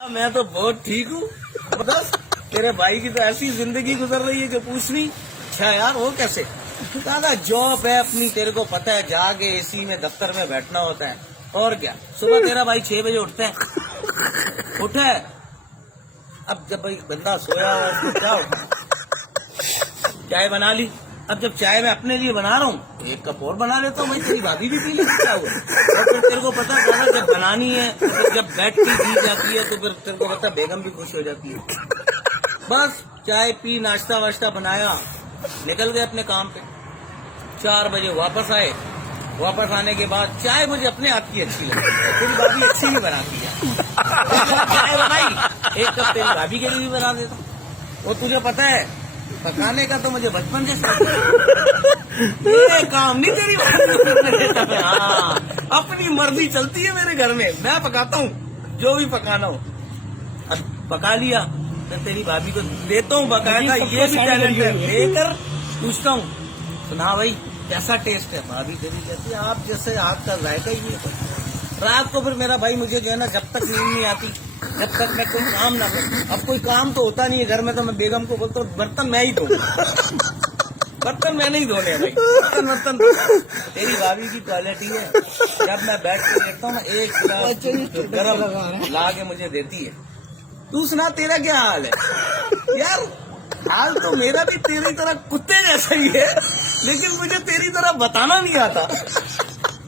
मैं तो बहुत ठीक हूँ। बस तेरे भाई की तो ऐसी जिंदगी गुजर रही है कि पूछ नहीं। अच्छा यार वो कैसे? दादा जॉब है अपनी, तेरे को पता है, जाके एसी में दफ्तर में बैठना होता है। और क्या, सुबह तेरा भाई 6 बजे उठता है। उठा है, अब जब भाई बंदा सोया हुआ है उसको क्या उठा, चाय बना ली। अब जब चाय मैं अपने लिए बना रहा हूँ, एक कप और बना लेता हूँ, भाई तेरी भाभी भी पी ले, क्या हुआ? और फिर तेरे को पता है दादा, जब बनानी है तो जब बैठ के दी जाती है तो फिर तेरे को पता है बेगम भी खुश हो जाती है। बस चाय पी, नाश्ता वाश्ता बनाया, निकल गए अपने काम पे। 4 बजे वापस आए। वापस आने के बाद चाय मुझे अपने हाथ की अच्छी लगी, तेरी भाभी अच्छी नहीं बनाती है। चाय बनाई, एक कप तेरी भाभी के लिए भी बना देता। वो तुझे पता है पकाने का तो मुझे बचपन से शौक है। ये काम नहीं तेरी भाभी करने देता मैं। हाँ, अपनी मर्जी चलती है मेरे घर में, मैं पकाता हूँ जो भी पकाना हो। अब पका लिया तो तेरी भाभी को देता हूँ बकायदा, ये भी टैलेंट है, लेकर पूछता हूँ, सुना भाई कैसा टेस्ट है? भाभी तेरी कहती है आप जैसे हाथ का जायका ही है। रात को फिर मेरा भाई मुझे जो है ना, जब तक नींद नहीं आती, जब तक मैं कोई काम ना करूं, अब कोई काम तो होता नहीं है घर में, तो मैं बेगम को बोलता हूँ बर्तन मैं ही धो, बर्तन मैं नहीं धोने भाई, बर्तन तेरी भाभी की क्वालिटी है। जब मैं बैठ के देखता हूँ ना, एक गिलास गरम ला के मुझे देती है। तू सुना तेरा क्या हाल है? यार हाल तो मेरा भी तेरी तरह कुत्ते जैसा ही है, लेकिन मुझे तेरी तरह बताना नहीं आता।